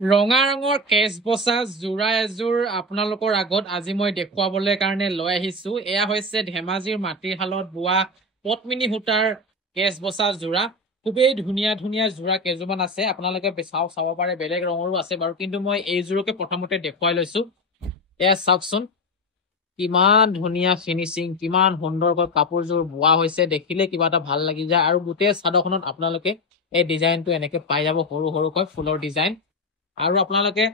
ৰঙা ৰঙৰ কেচ বচা যোৰা এযোৰ আপোনালোকৰ আগত আজি মই দেখুৱাবলৈ কাৰণে লৈ আহিছো। এয়া হৈছে ধেমাজিৰ মাটিৰ শালত বোৱা পদ্মিনী সূতাৰ কেচ বচা যোৰা। খুবেই ধুনীয়া ধুনীয়া যোৰা কেইযোৰমান আছে, আপোনালোকে চাব পাৰে। বেলেগ ৰঙৰো আছে বাৰু, কিন্তু মই এইযোৰকে প্ৰথমতে দেখুৱাই লৈছো। এয়া চাওকচোন, কিমান ধুনীয়া ফিনিচিং, কিমান সুন্দৰকৈ কাপোৰযোৰ বোৱা হৈছে, দেখিলে কিবা এটা ভাল লাগি যায়। আৰু গোটেই চাদৰখনত আপোনালোকে এই ডিজাইনটো এনেকে পাই যাব, সৰু সৰুকৈ ফুলৰ ডিজাইন। আৰু আপোনালোকে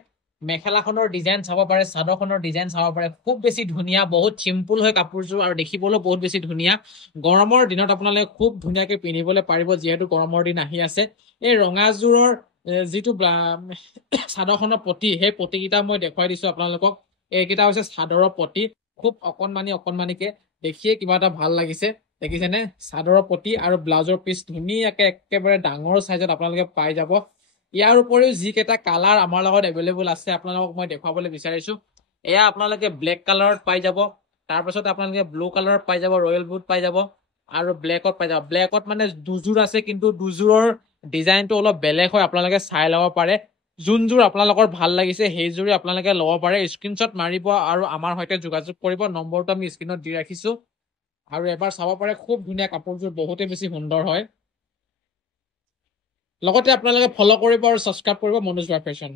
মেখেলাখনৰ ডিজাইন চাব পাৰে, চাদৰখনৰ ডিজাইন চাব পাৰে। খুব বেছি ধুনীয়া, বহুত চিম্পুল হয় কাপোৰযোৰ আৰু দেখিবলৈও বহুত বেছি ধুনীয়া। গৰমৰ দিনত আপোনালোকে খুব ধুনীয়াকৈ পিন্ধিবলৈ পাৰিব, যিহেতু গৰমৰ দিন আহি আছে। এই ৰঙাযোৰৰ যিটো চাদৰখনৰ পতি, সেই পতিকেইটা মই দেখুৱাই দিছো আপোনালোকক। এইকেইটা হৈছে চাদৰৰ পতি, খুব অকণমানিকে, দেখিয়ে কিবা এটা ভাল লাগিছে। দেখিছেনে? চাদৰৰ পতি আৰু ব্লাউজৰ পিচ ধুনীয়াকে একেবাৰে ডাঙৰ চাইজত আপোনালোকে পাই যাব। ইয়াৰ উপৰিও যিকেইটা কালাৰ আমাৰ লগত এভেইলেবল আছে আপোনালোকক মই দেখুৱাবলৈ বিচাৰিছো। এয়া আপোনালোকে ব্লেক কালাৰত পাই যাব, তাৰপিছত আপোনালোকে ব্লু কালাৰত পাই যাব, ৰয়েল ব্লুত পাই যাব আৰু ব্লেকত পাই যাব। ব্লেকত মানে দুযোৰ আছে, কিন্তু দুযোৰৰ ডিজাইনটো অলপ বেলেগ হয়, আপোনালোকে চাই ল'ব পাৰে। যোনযোৰ আপোনালোকৰ ভাল লাগিছে সেইযোৰে আপোনালোকে ল'ব পাৰে। স্ক্ৰীনশ্বট মাৰিব আৰু আমাৰ সৈতে যোগাযোগ কৰিব। নম্বৰটো আমি স্ক্ৰীনত দি ৰাখিছো আৰু এবাৰ চাব পাৰে। খুব ধুনীয়া কাপোৰযোৰ, বহুতেই বেছি সুন্দৰ হয়। লগতে আপোনালোকে ফ'ল' কৰিব আৰু ছাবস্ক্ৰাইব কৰিব মনোজ বাৰ ফেশ্বন।